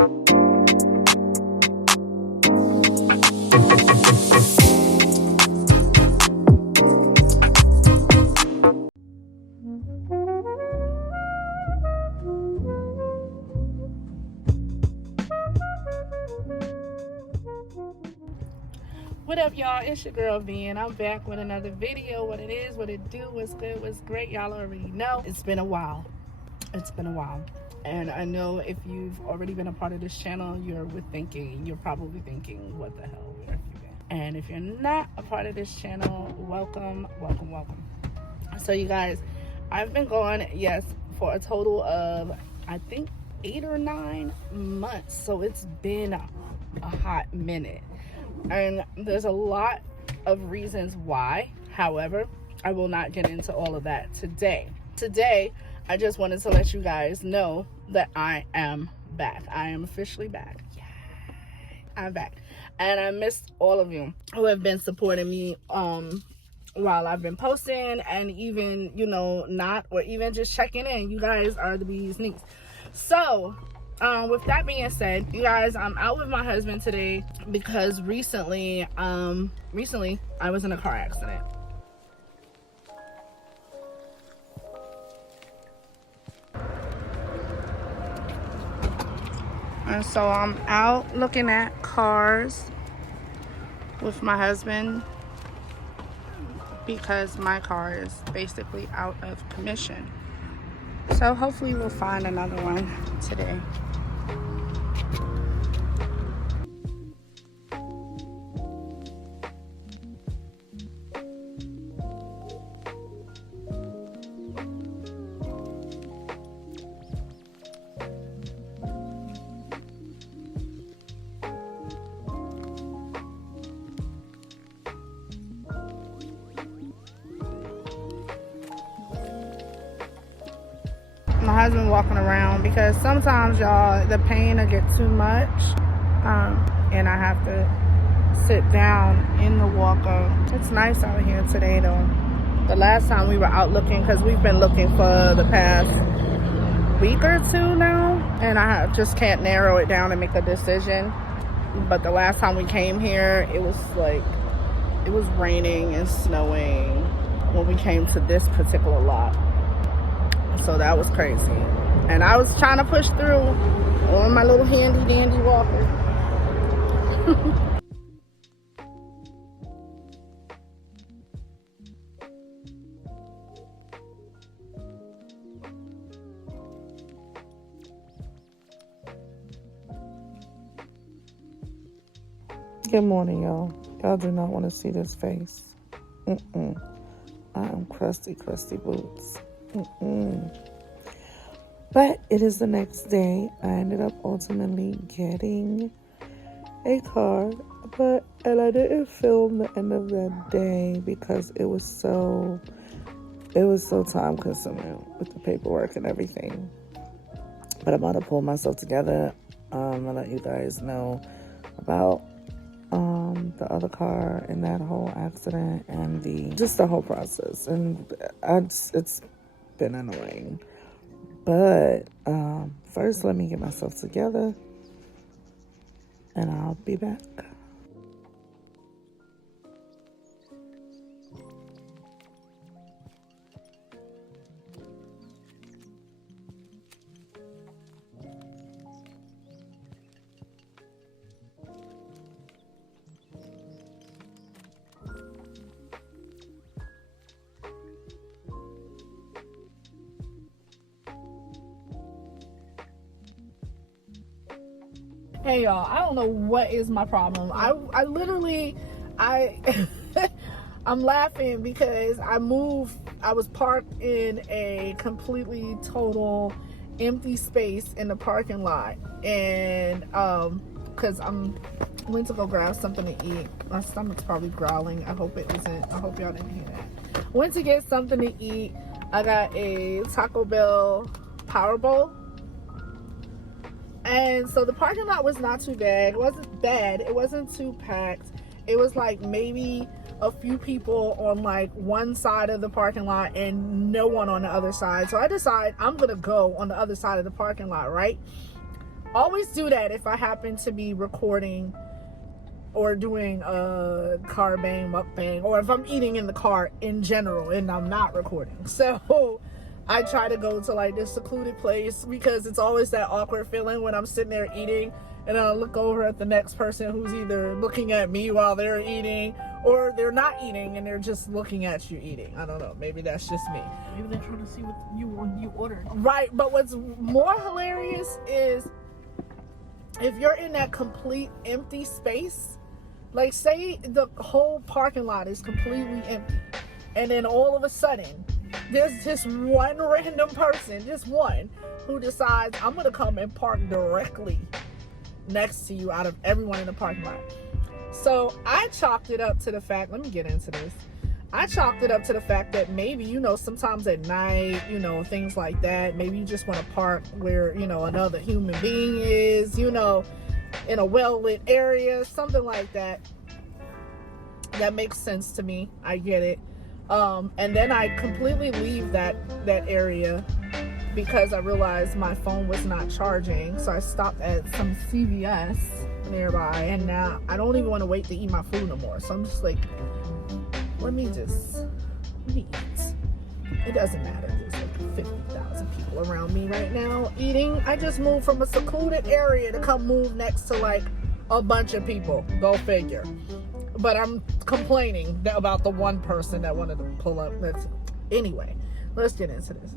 What up, y'all? It's your girl V, and I'm back with another video. What it is, what it do, what's good, what's great. Y'all already know. It's been a while. And I know if you've already been a part of this channel, you're probably thinking, what the hell, where have you been? And if you're not a part of this channel, welcome. So you guys, I've been gone, yes, for a total of, I think, 8 or 9 months. So it's been a hot minute. And there's a lot of reasons why. However, I will not get into all of that today. Today, I just wanted to let you guys know that I am back. I am officially back. Yay. I'm back. And I missed all of you who have been supporting me while I've been posting, and even, not, or even just checking in. You guys are the bee's knees. So, with that being said, you guys, I'm out with my husband today because recently I was in a car accident. And so I'm out looking at cars with my husband because my car is basically out of commission. So hopefully we'll find another one today. My husband walking around because sometimes, y'all, the pain will get too much, and I have to sit down in the walker. It's nice out here today though. The last time we were out looking, because we've been looking for the past week or two now, and I just can't narrow it down and make a decision. But the last time we came here, it was raining and snowing when we came to this particular lot. So that was crazy. And I was trying to push through on my little handy dandy walker. Good morning, y'all. Y'all do not want to see this face. I am crusty boots. But it is the next day. I ended up ultimately getting a car, and I didn't film the end of that day because it was so time consuming with the paperwork and everything. But I'm about to pull myself together. I'll let you guys know about the other car and that whole accident and the whole process. And it's been annoying, but first let me get myself together and I'll be back. Hey y'all, I don't know what is my problem. I literally I'm laughing because I was parked in a completely total empty space in the parking lot, and because I went to go grab something to eat. My stomach's probably growling. I hope y'all didn't hear that. Went to get something to eat. I got a Taco Bell Power Bowl. And so the parking lot was not too bad. It wasn't bad. It wasn't too packed. It was like maybe a few people on like one side of the parking lot and no one on the other side. So I decided I'm going to go on the other side of the parking lot, right? always do that if I happen to be recording or doing a car bang mukbang, or if I'm eating in the car in general and I'm not recording. So I try to go to like this secluded place, because it's always that awkward feeling when I'm sitting there eating and I look over at the next person who's either looking at me while they're eating, or they're not eating and they're just looking at you eating. I don't know, maybe that's just me. Maybe they're trying to see what you ordered. Right, but what's more hilarious is if you're in that complete empty space, like say the whole parking lot is completely empty, and then all of a sudden there's just one random person, just one, who decides, I'm gonna come and park directly next to you out of everyone in the parking lot. So I chalked it up to the fact, let me get into this. I chalked it up to the fact that maybe, you know, sometimes at night, you know, things like that, maybe you just want to park where, you know, another human being is, you know, in a well-lit area, something like that. That makes sense to me. I get it. And then I completely leave that area because I realized my phone was not charging. So I stopped at some CVS nearby, and now I don't even want to wait to eat my food no more. So I'm just like, let me eat. It doesn't matter. There's like 50,000 people around me right now eating. I just moved from a secluded area to come move next to like a bunch of people. Go figure. But I'm complaining about the one person that wanted to pull up. Anyway, let's get into this.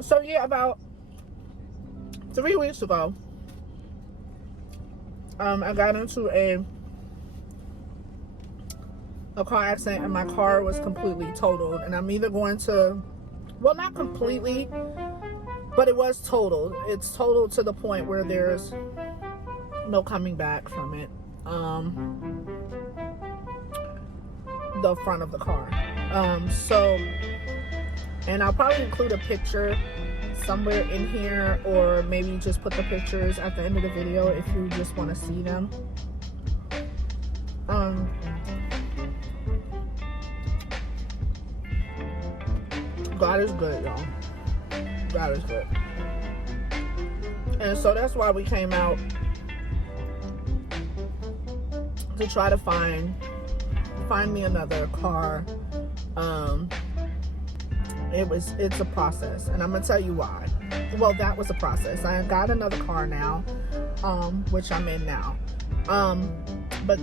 So yeah, about 3 weeks ago, I got into a car accident, and my car was completely totaled, and I'm either going to, well, not completely, but it was totaled. It's totaled to the point where there's no coming back from it. The front of the car. And I'll probably include a picture somewhere in here, or maybe just put the pictures at the end of the video if you just want to see them. God is good, y'all. God is good. And so that's why we came out to try to find me another car. It's a process, and I'm gonna tell you why. Well, that was a process. I got another car now, which I'm in now. But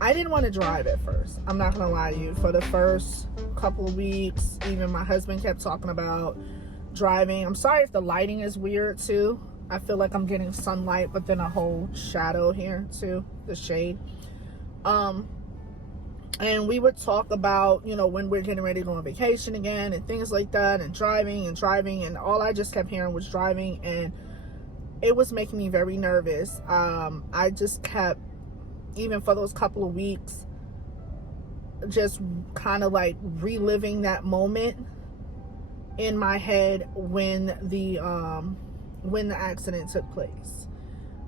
I didn't want to drive at first. I'm not gonna lie to you. For the first couple of weeks, even my husband kept talking about driving. I'm sorry if the lighting is weird too. I feel like I'm getting sunlight, but then a whole shadow here too, the shade. And we would talk about, you know, when we're getting ready to go on vacation again and things like that, and driving, and all I just kept hearing was driving, and it was making me very nervous. I just kept, even for those couple of weeks, just kind of like reliving that moment in my head when the accident took place,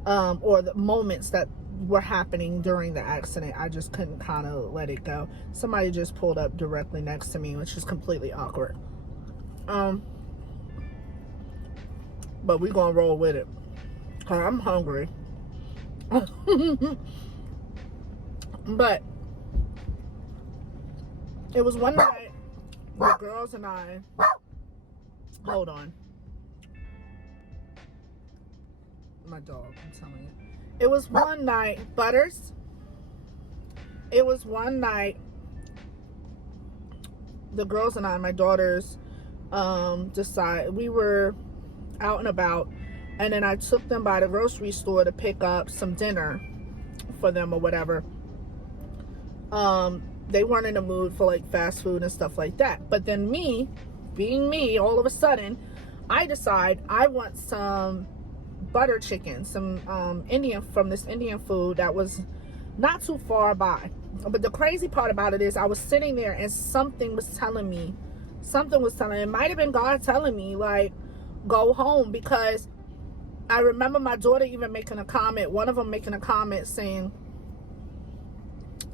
or the moments that were happening during the accident. I just couldn't kind of let it go. Somebody just pulled up directly next to me, which is completely awkward. But we're gonna roll with it. I'm hungry. But it was one night, the girls and I, hold on, my dog, I'm telling you. It was one night, Butters. It was one night, the girls and I, my daughters, we were out and about, and then I took them by the grocery store to pick up some dinner for them or whatever. They weren't in the mood for like fast food and stuff like that. But then me, being me, all of a sudden, I decide I want some butter chicken, some from this Indian food that was not too far by. But the crazy part about it is I was sitting there and something was telling me, it might have been God telling me, like, go home, because I remember my daughter even making a comment, one of them making a comment saying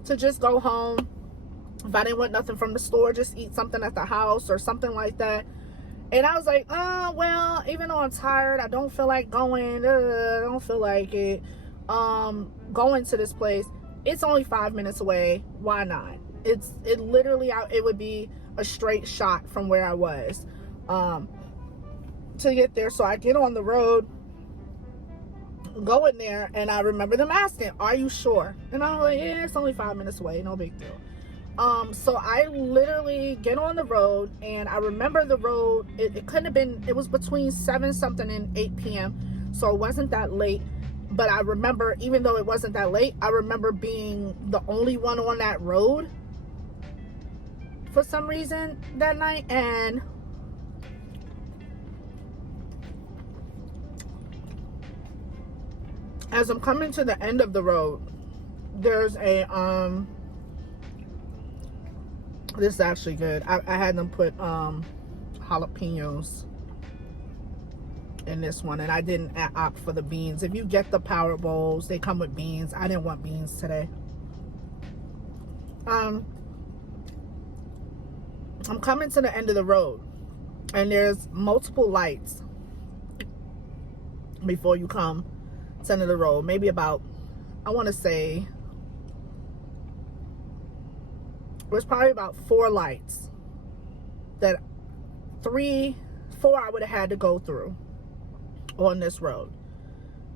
to just go home If I didn't want nothing from the store, just eat something at the house or something like that. And I was like, oh, well, even though I'm tired, I don't feel like going. I don't feel like it. Going to this place. It's only 5 minutes away. Why not? It literally, it would be a straight shot from where I was to get there. So I get on the road, go in there, and I remember them asking, are you sure? And I'm like, yeah, it's only 5 minutes away. No big deal. So I literally get on the road, and I remember the road, it couldn't have been, it was between 7 something and 8 p.m. So it wasn't that late. But I remember, even though it wasn't that late, I remember being the only one on that road for some reason that night. And as I'm coming to the end of the road, there's a this is actually good. I had them put jalapenos in this one, and I didn't opt for the beans. If you get the power bowls, they come with beans. I didn't want beans today. I'm coming to the end of the road, and there's multiple lights before you come to the end of the road. Maybe about, I want to say, it was probably about 4 lights that 3, 4 I would have had to go through on this road.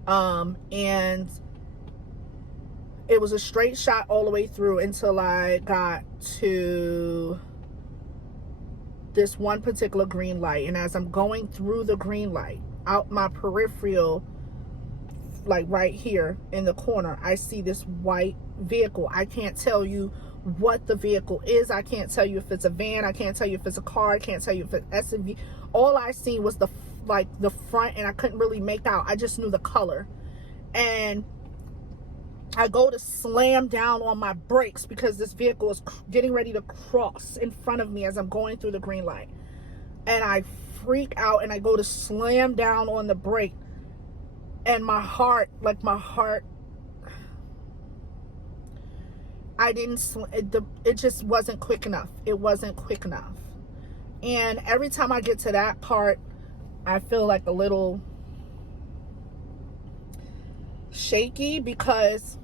And it was a straight shot all the way through until I got to this one particular green light. And as I'm going through the green light, out my peripheral, like right here in the corner, I see this white vehicle. I can't tell you what the vehicle is. I can't tell you if it's a van. I can't tell you if it's a car. I can't tell you if it's SUV. All I seen was the front, and I couldn't really make out. I just knew the color. And I go to slam down on my brakes because this vehicle is getting ready to cross in front of me as I'm going through the green light. And I freak out, and I go to slam down on the brake, and my heart, it just wasn't quick enough. It wasn't quick enough. And every time I get to that part, I feel like a little shaky because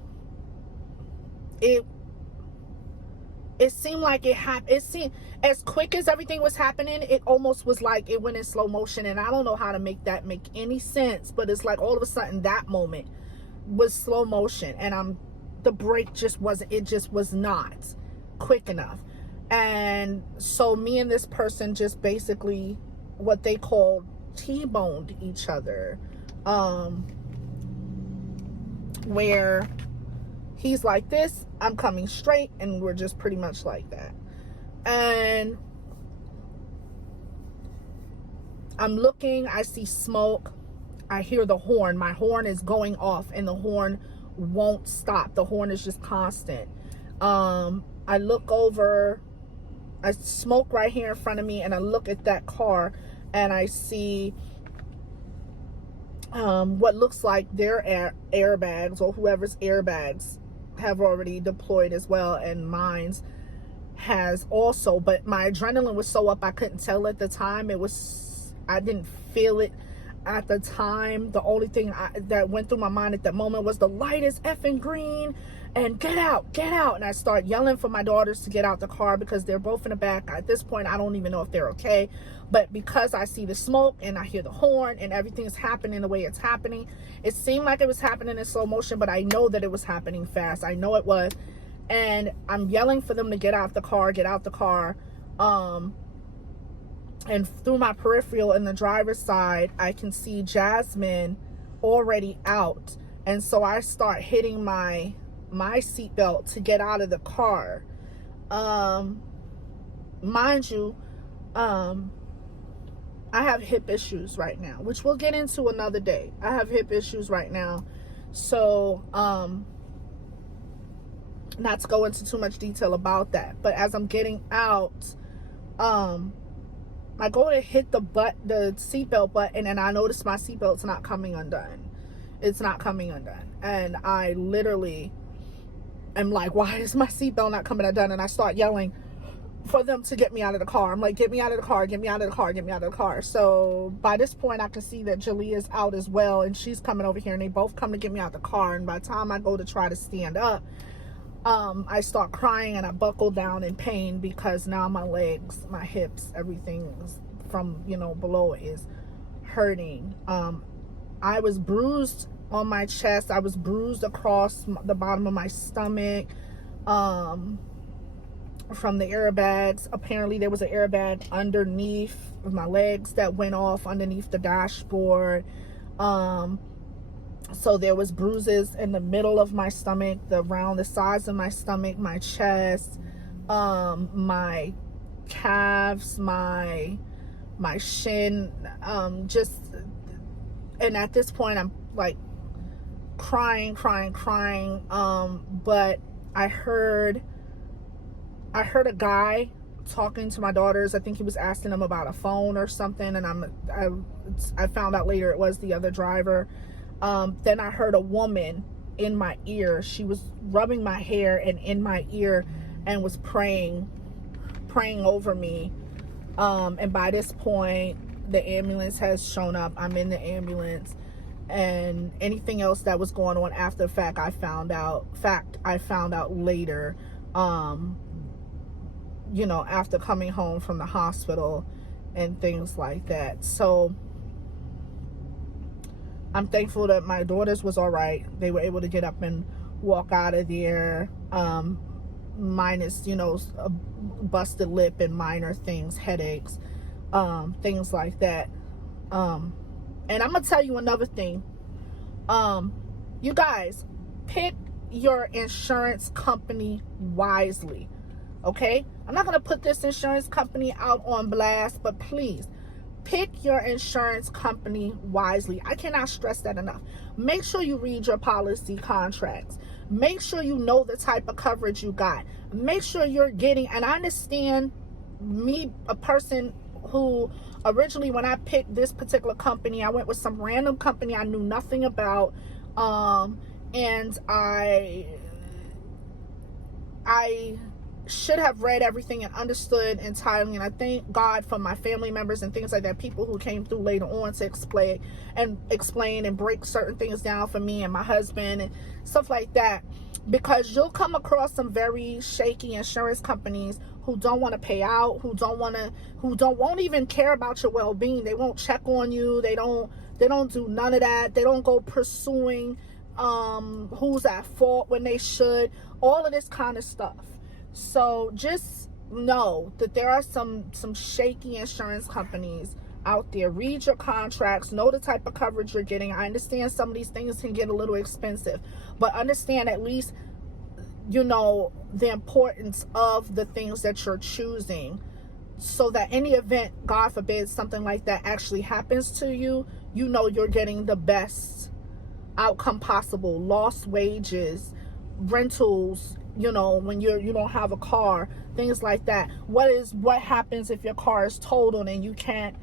it seemed like it seemed as quick as everything was happening. It almost was like it went in slow motion, and I don't know how to make that make any sense, but it's like all of a sudden that moment was slow motion, and the brake just was not quick enough. And so me and this person just basically what they called T-boned each other, where he's like this, I'm coming straight, and we're just pretty much like that. And I'm looking, I see smoke, I hear the horn. My horn is going off, and the horn won't stop. The horn is just constant. I look over, I smoke right here in front of me, and I look at that car, and I see what looks like their airbags, or whoever's airbags have already deployed as well, and mine's has also. But my adrenaline was so up, I couldn't tell at the time. I didn't feel it at the time. The only thing that went through my mind at that moment was the light is effing green, and get out. And I start yelling for my daughters to get out the car because they're both in the back. At this point, I don't even know if they're okay. But because I see the smoke and I hear the horn and everything is happening the way it's happening, it seemed like it was happening in slow motion, but I know that it was happening fast. I know it was. And I'm yelling for them to get out the car. And through my peripheral in the driver's side, I can see Jasmine already out. And so I start hitting my seatbelt to get out of the car. Mind you, I have hip issues right now, which we'll get into another day. I have hip issues right now. So, not to go into too much detail about that. But as I'm getting out, I go to hit the seatbelt button, and I notice my seatbelt's not coming undone. It's not coming undone. And I literally am like, why is my seatbelt not coming undone? And I start yelling for them to get me out of the car. I'm like, get me out of the car, get me out of the car, get me out of the car. So by this point, I can see that Jalee's out as well, and she's coming over here, and they both come to get me out of the car. And by the time I go to try to stand up, I start crying, and I buckle down in pain because now my legs, my hips, everything from, you know, below is hurting. I was bruised on my chest. I was bruised across the bottom of my stomach from the airbags. Apparently there was an airbag underneath my legs that went off underneath the dashboard. So there was bruises in the middle of my stomach, around the sides of my stomach, my chest, my calves, my shin, and at this point I'm like crying. But I heard a guy talking to my daughters. I think he was asking them about a phone or something, and I found out later it was the other driver. Then I heard a woman in my ear. She was rubbing my hair and in my ear and was praying over me. And by this point, the ambulance has shown up. I'm in the ambulance, and anything else that was going on after the fact, I found out later, you know, after coming home from the hospital and things like that. So I'm thankful that my daughters was all right. They were able to get up and walk out of there, minus, you know, a busted lip and minor things, headaches, things like that. And I'm gonna tell you another thing. You guys, pick your insurance company wisely, okay? I'm not gonna put this insurance company out on blast, but please pick your insurance company wisely. I cannot stress that enough. Make sure you read your policy contracts. Make sure you know the type of coverage you got. Make sure you're getting, and I understand, me, a person who originally, when I picked this particular company, I went with some random company I knew nothing about, and I should have read everything and understood entirely. And I thank God for my family members and things like that, people who came through later on to explain and break certain things down for me and my husband and stuff like that, because you'll come across some very shaky insurance companies who don't want to pay out, who won't even care about your well-being. They won't check on you. They don't do none of that. They don't go pursuing who's at fault when they should, all of this kind of stuff. So just know that there are some shaky insurance companies out there. Read your contracts, know the type of coverage you're getting. I understand some of these things can get a little expensive, but understand at least, you know, the importance of the things that you're choosing, so that any event, God forbid, something like that actually happens to you, you know you're getting the best outcome possible. Lost wages, rentals, you know, when you don't have a car, things like that. What happens if your car is totaled and you can't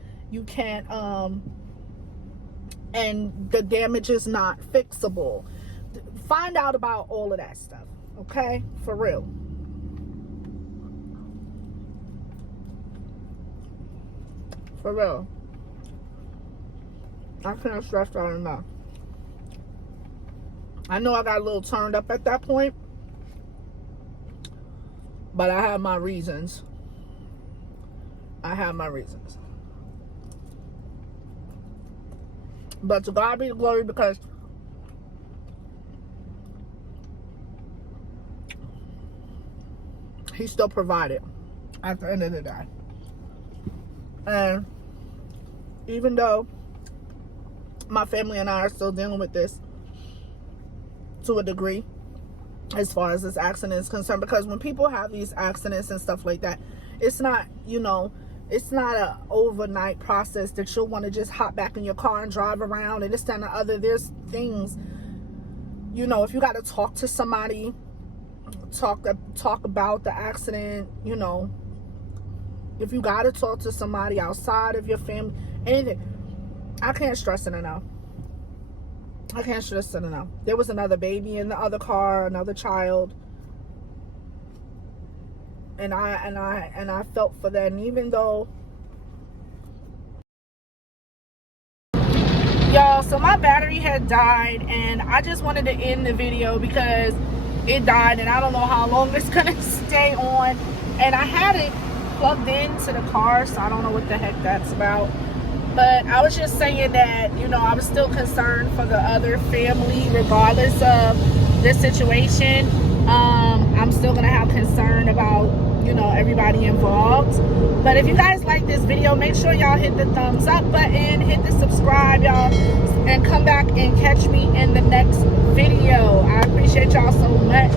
and the damage is not fixable? Find out about all of that stuff, okay? For real. For real. I can't stress that enough. I know I got a little turned up at that point, but I have my reasons. But to God be the glory, because He still provided at the end of the day. And even though my family and I are still dealing with this to a degree, as far as this accident is concerned, because when people have these accidents and stuff like that, it's not, you know, it's not a overnight process that you'll want to just hop back in your car and drive around and this, that, and the other. There's things, you know, if you got to talk to somebody, talk about the accident, you know, if you got to talk to somebody outside of your family, anything. I can't stress it enough. There was another baby in the other car, another child. And I felt for that. And even though, y'all, so my battery had died, and I just wanted to end the video because it died, and I don't know how long it's gonna stay on. And I had it plugged into the car, so I don't know what the heck that's about. But I was just saying that, you know, I was still concerned for the other family regardless of the situation. I'm still gonna have concern about, you know, everybody involved. But if you guys like this video, make sure y'all hit the thumbs up button, hit the subscribe, y'all, and come back and catch me in the next video. I appreciate y'all so much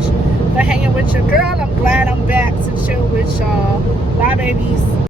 for hanging with your girl. I'm glad I'm back to chill with y'all. Bye, babies.